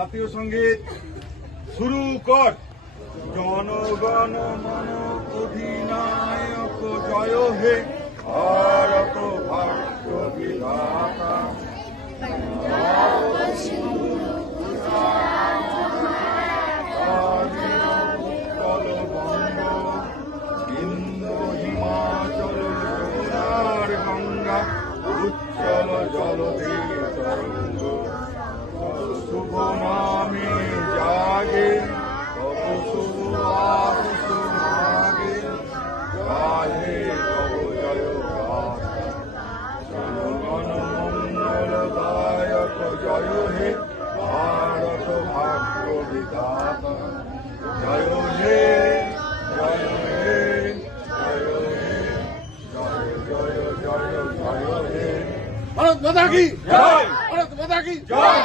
জাতীয় সঙ্গীত শুরু কর। জনগণ মন অধিনায়ক জয় হে ভারত ভাগ্য বিধাতা। উৎকল বঙ্গ ইন্দ্র হিমাচল যমুনার গঙ্গা উচ্চল জলধির তরঙ্গ। শুভ নামে জাগে তব শুভ আশিস মাগে গাহে তব জয় গাথা। জনগণ মঙ্গলদায়ক জয় হে ভারত ভাগ্য বিধাতা। জয় হে জয় হে জয় হে জয় জয় জয় জয় হে। ভারত মাতা কি জয়, ভারত মাতা কি জয়।